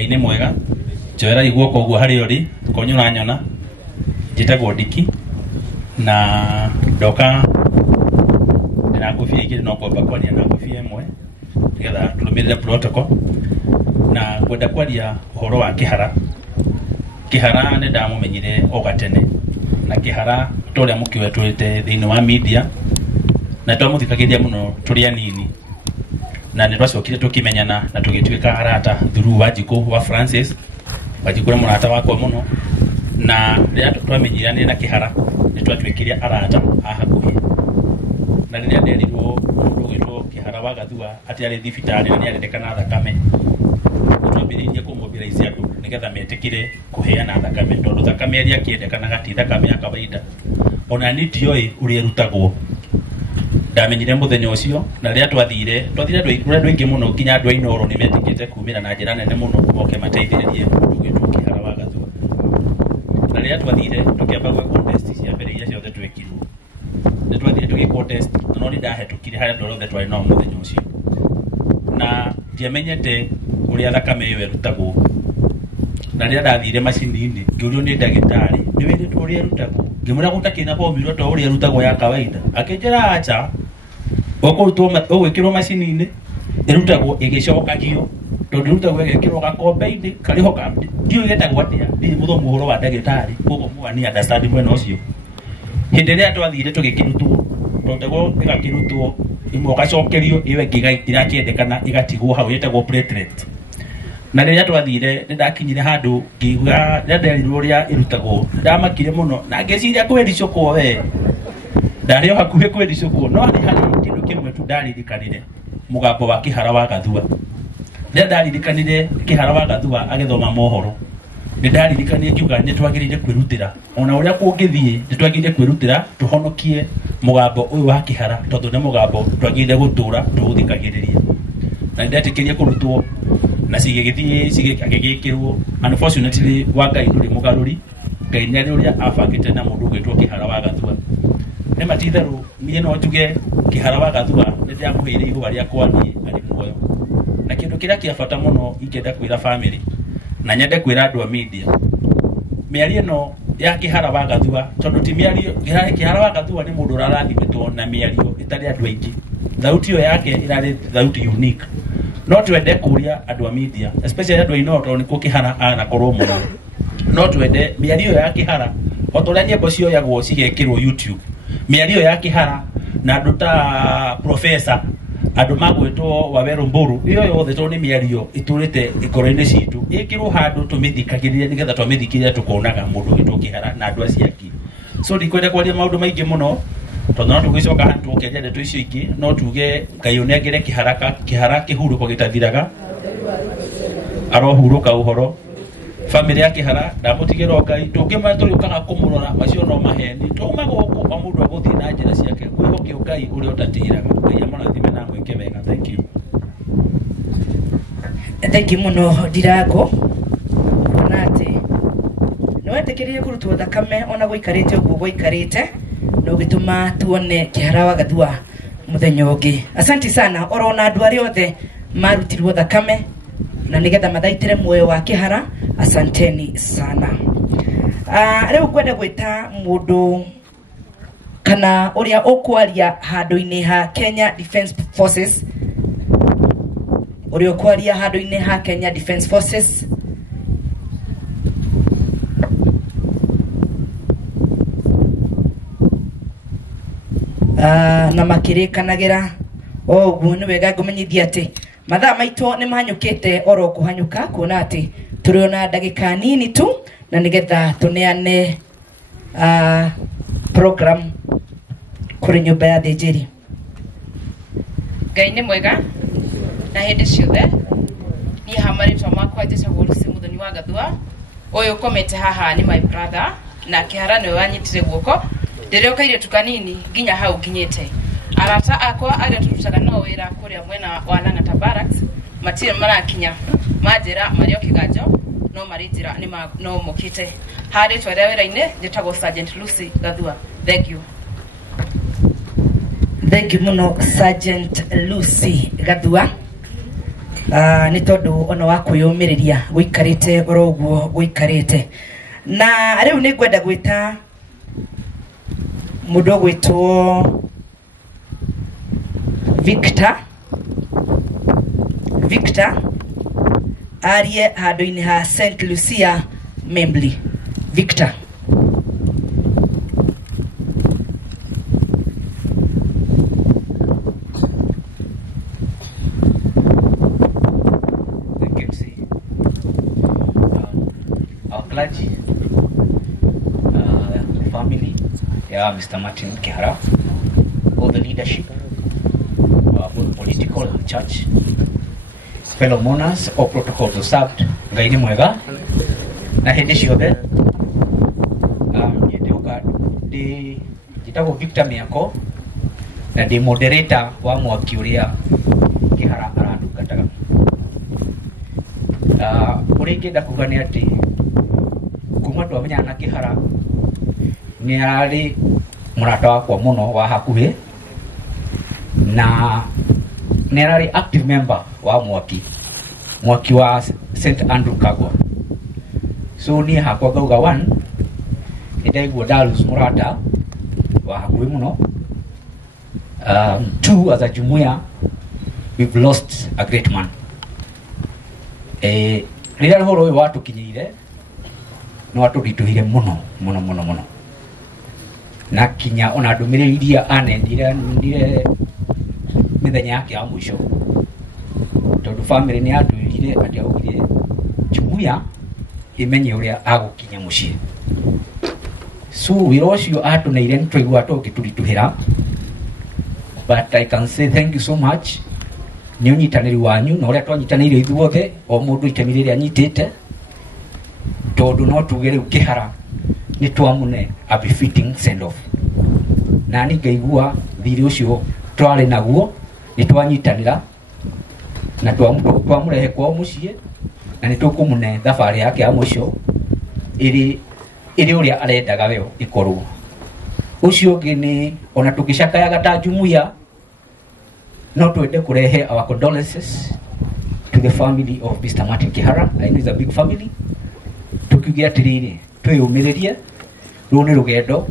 Ngai nĩ mwega. Njoera iguoko ũguo harĩ ori, konyũra nyona. Njĩtagwo Diki na ndoka ndĩna ngũbia igĩrĩ no kwamba kwaria na ngũbia ĩmwe nĩgetha tũrũmĩrĩre protocol na kwenda kwaria ũhoro wa Kihara. Kihara nĩ ndamũmenyire o gatene na Kihara tũrĩa mũkĩwe tũrĩte thĩinĩ wa media na twamũthikagĩria mũno tũrĩ anini na nĩ twacokire tũkĩmenyana na tũgĩtuĩka arata through Wanjikũ wa Francis. Wanjikũ nĩ mũrata wakwa mũno na rĩrĩa twamenyirane na Kihara nĩ twatuĩkire arata a hakuhĩ na rĩrĩa nderirwo mũndũ ũgwĩtwo Kihara wa Gathua atĩ arĩ thibitarĩ na nĩ arendekana thakame nĩ twambĩrĩirie kũmobilize andũ nĩgetha metĩkĩre kũheana thakame tondũ thakame ĩrĩa akĩendekanaga ti thakame ya kawaida. Ona niĩ ndioĩ ũrĩa ĩrutagwo. Ndamenyire mũthenya ũcio na rĩrĩa twathire andũ aingĩ mũno nginya andũ a Inooro nĩ metĩkĩte kumĩra na njĩra nene mũno moke mateithĩrĩrie mũndũ ũgwĩtwo Kihara wa Gathua. Na rĩrĩa twathire tũkĩamba gwĩkwo test cia mbere iria ciothe twekirwo. Nĩ twathire tũgĩkwo test no nĩ ndahetũkire harĩa andũ othe twarĩ nao mũthenya ũcio. Na ndiamenyete ũrĩa thakame ĩyo ĩrutagwo. Na rĩrĩa ndathire macini-inĩ ngĩũrio nĩ ndagĩtarĩ nĩ wĩrĩtwo ũrĩa ĩrutagwo. Ngĩmwĩra gũtakĩna bomiro ta ũrĩa ĩrutagwo ya kawaida. Akĩnjĩra aca ũgwĩkĩrwo macini-inĩ ĩrutagwo ĩgĩcokagio tondũ ĩrutagwo ĩgĩkĩrwo gakombe-inĩ karĩho ndiũĩ getagwo atĩa ndirĩ mũthomu ũhoro wa ndagĩtarĩ koguo mwana understand mwena ũcio. Hĩndĩ ĩrĩa twathire tũgĩkĩrutwo tondũ ĩgakĩrutwo imwe ũgacokerio ĩyo ĩngĩ ĩrakĩendekana ĩgatigwo hau ĩtagwo platelet. Na rĩrĩa twathire nĩ ndakinyire handũ ngĩigua rĩrĩa nderirwo ũrĩa ĩrutagwo ndamakire mũno na ngĩciria kwĩricũkwo we. Ndarĩ o hakuhĩ kwĩricũkwo no nĩ harĩ kĩndũ kĩmwe tu ndaririkanire mũgambo wa Kihara wa Gathua. Rĩrĩa ndaririkanire Kihara wa Gathua agĩthoma mohoro nĩ ndaririkanire ngiuga nĩ twagĩrĩire kwĩrutĩra ona ũrĩa kũngĩthiĩ nĩ twagĩrĩire kwĩrutĩra tũhonokie mũgambo ũyũ wa Kihara tondũ nĩ mũgambo twagĩrĩire gũtũũra tũũthikagĩrĩria. Na ndetĩkĩrie kũrutwo na cigĩgĩthiĩ agĩgĩkĩrwo. Unfortunately wa Ngai ndũrĩ mũgarũri. Ngai nĩ arĩ ũrĩa abangĩte na mũndũ ũgwĩtwo Kihara wa Gathua. Nĩ matitherũ niĩ no njuge Kihara wa Gathua nĩ ndĩramũheire ihũa rĩakwa niĩ arĩ muoyo. Na kĩndũ kĩrĩa kĩa bata mũno ingĩenda kwĩra family na nyende kwĩra andũ a media mĩario ĩno ya Kihara wa Gathua tondũ ti mĩario. Kihara wa Gathua nĩ mũndũ ũrarathimĩtwo na mĩario ĩtarĩ andũ aingĩ. Thauti ĩyo yake ĩrarĩ thauti unique. No twende kũria andũ a media especially andũ a Inooro tondũ nĩkuo Kihara anakorwo mũno. No twende mĩario ya Kihara o ta ũrĩa nyĩmbo cioyagwo cigekĩrwo YouTube. Mĩario ya Kihara na andũ ta professor andũ magwĩtwo Waweru Mburu ĩyo yothe tondũ nĩ mĩario ĩtũrĩte ngoro-inĩ citũ ĩkĩrwo handũ tũmĩthikagĩrĩria nĩgetha twamĩthikĩrĩria tũkonaga mũndũ ũgwĩtwo Kihara na andũ acio angĩ. So ndikwenda kwaria maũndũ maingĩ mũno tondũ no tũgĩcoka handũ tũkĩaria ndeto icio ingĩ no tuge Ngai ũnengere Kihara kĩhurũko gĩtathiraga arohurũka ũhoro. Family ya Kihara ndamũtigĩra o Ngai tũngĩma tũrĩũkaga kũmũrora macio no maheni tũma gũkũ o mũndũ agũthiĩ na njĩra ciake kwĩhoke Ngai ũrĩa ũtatĩraga. Ngai amũrathime na mwĩke wega. Thank you. Thank you mũno Ndirango. Na atĩ nĩ wetĩkĩrire kũrutwo thakame ona gũikarĩte ũguo gũikarĩte no gĩtũma tuone Kihara wa Gathua mũthenya ũngĩ. Asante sana orona andũ arĩa othe marutirwo thakame na nĩgetha mathaitĩre muoyo wa Kihara. Asanteni sana. Rĩu kwenda gwĩta mũndũ kana ũrĩa ũkwaria handũ-inĩ ha Kenya Defence Forces. Ũrĩa ũkwaria handũ-inĩ ha Kenya Defence Forces. Na makĩrĩkanagĩra ũguo nĩ wega ngũmenyithia atĩ mathaa maitũ nĩ mahanyũkĩte oro kũhanyũka kuona atĩ tũrĩ ona ndagĩka nini tu na nĩgetha tũneane program kũrĩ nyũmba ya thĩnjĩri. Ngai nĩ mwega na hĩndĩ ciothe. Niĩ hamarĩtwa makwa njĩtagwo Lucy Mũthoni wa Gathua. Ũyũ ũkomete haha nĩ my brother na Kihara nĩwe wanyitire guoko rĩrĩa ũkaire tukanini nginya hau nginyĩte. Arata akwa arĩa tũrutaga no wĩra kũrĩa mwena wa Lang'ata Barracks matirĩ marakinya manjĩra marĩ o kĩganjo no marĩ njĩra no mokĩte harĩ twarĩa wĩra-inĩ njĩtagwo Sergeant Lucy Gathua. Thank you. Thank you mũno Sergeant Lucy Gathua. nĩ tondũ ona wa kwĩyũmĩrĩria gũikarĩte oro ũguo gũikarĩte. Na rĩu nĩ ngwenda gwĩta mũndũ ũgwĩtwo Victor arie handũ-inĩ ha St. Lucia Membli. Victor. Clergy, the family, Mr. Martin Kihara, all the leadership, both political and church, fellow mourners, all protocols observed, Ngai nĩ mwega, na hĩndĩ ciothe, njĩtagwo Victor Mĩako, na ndĩ moderator wa mwaki ũrĩa Kihara arandungataga. Ũrĩa ingĩenda kuga nĩ atĩ kuma twamenyana na Kihara nĩ ararĩ mũrata wakwa mũno wa hakuhĩ, na nĩ ararĩ active member wa mwaki wa St. Andû Kagwa. So niĩ hakwa ngauga 1 nĩ ndaigua ndarus mũrata wa hakuhĩ mũno. 2 as a jumuiya we've lost a great man. Rĩrĩa ũhoro ũyũ watũkinyĩire no atũritũhire mũno na kinya ona ndũmĩrĩri iria anendire mĩthenya yake ya mũico, tondũ family nĩ yatwĩrire atĩ augire jumuiya ĩmenye ũrĩa agũkinya mũciĩ. So wĩra ũcio atũneire nĩ twaigua tũgĩtũritũhĩra, but I can say thank you so much nĩ ũnyitanĩri wanyu na ũrĩa twanyitanĩire ithuothe, o mũndũ itemi rĩrĩa anyitĩte, tondũ no tuge rĩu Kihara nĩ twamũne a befitting send off. Na nĩ ngaigua thirĩ ũcio twarĩ naguo nĩ twanyitanĩra na twamũrehe kwao mũciĩ, na nĩ tũkũmũne thabarĩ yake ya mũico ĩrĩ ũrĩa arendaga we ĩkorwo. Ũcio ũngĩ nĩ ona tũgĩcakayaga ta jumuiya no twende kurehe our condolences to the family of Mr. Martin Kihara. I know it's a big family. Tukiuge atiriri twĩyũmĩrĩrie, rũu nĩ rũgendo,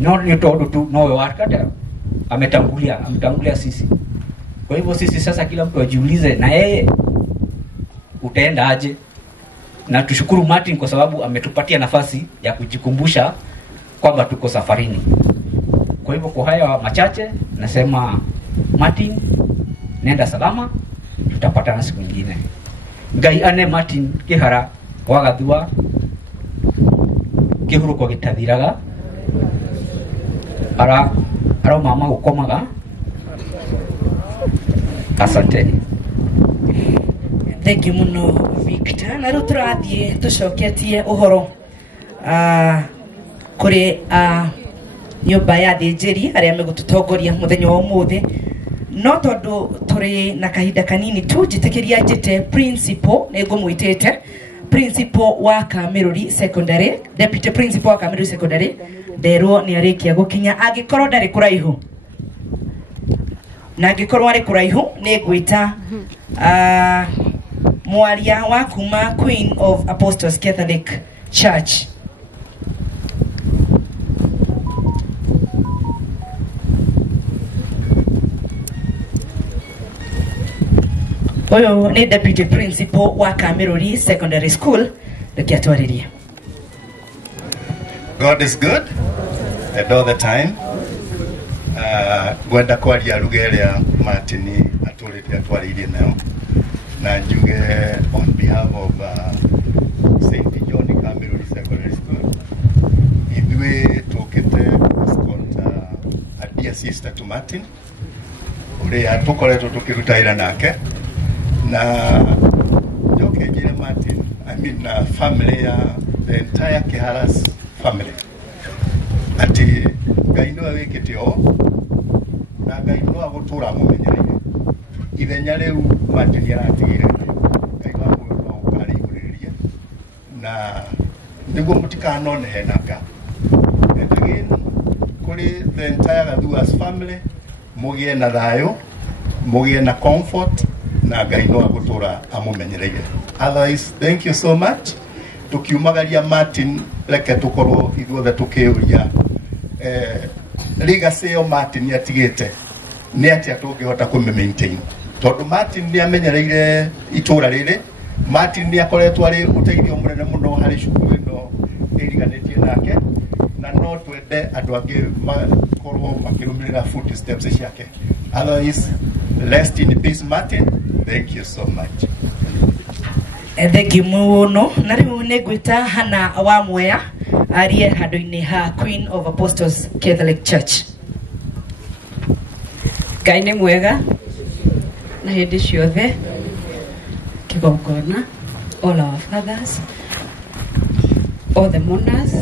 no nĩ tondũ tu nowe wakata ametangulia sisi. Kwa hivyo sisi sasa kila mtu ajiulize na yeye utaenda aje, na tushukuru Martin kwa sababu ametupatia nafasi ya kujikumbusha kwamba tuko safarini. Kwa hivyo kwa haya machache nasema Martin, nenda salama, tutapatana siku nyingine. Ngai ane Martin Kihara wa Gathua kĩhuruko gĩtathiraga ara mama gũkomaga. Asanteni. Thank you muno Victor. Na rĩu tũrathiĩ tũcoketie ũhoro kũrĩ nyũmba ya thĩnjĩri arĩa megũtũtongoria mũthenya wa ũmũthĩ, no tondũ tũrĩ na kahinda kanini tu, njĩtĩkĩria njĩte principal nĩ ngũmwĩtĩte principal wa Kamwira Secondary, deputy principal wa Kamwira Secondary, nderwo nĩ arĩkia gũkinya. Angĩkorwo ndarĩ kũraihu, na angĩkorwo arĩ kũraihu nĩ ngwĩta mwaria wa kuma Queen of Apostles Catholic Church. Oyo ni deputy principal wa Kamwira Secondary School, Gathua. God is good and all the time. Gwenda kwaria rugeria Martin atũrĩte atwarĩirie nayo, na njuge on behalf of St. John Kamwira Secondary School, ithuĩ tũkĩte escort a dear sister to Martin ũrĩa tũkoretwo tũkĩruta wĩra nake, na njoke njĩre Martin, I mean family ya the entire Kihara's family, ati Ngai no wĩkĩte o na Ngai no agũtũra mũmenyereire ithenya rĩu Martin aratigire Ngai wa muoyo no ũkarĩihũrĩrie na nĩguo mũtikanonehe na Ngai. And again kũrĩ the entire Gathua's family, mũgĩe na thayũ, mũgĩe na comfort na Ngai no agutura amumenyereire. Otherwise, thank you so much. Tukiumagaria Martin, reke tukorwo ithuothe tukiuria legacy yo Martin yatigite ni atia tungihota kume-maintain. Tondu Martin ni amenyereire itura riri. Martin ni akoretwo ari uteithio munene muno hari cukuru ino iriganitie nake, na no twende andu angi makorwo makirumirira footsteps ciake. Otherwise, rest in peace Martin. Thank you so much. Thank you muno. Na riu negwita hana wa Mwea arie handu-ini ha Queen of Apostles Catholic Church. Ngai nĩ mwega na hĩndĩ ciothe kĩgongona, all our fathers, all the mourners,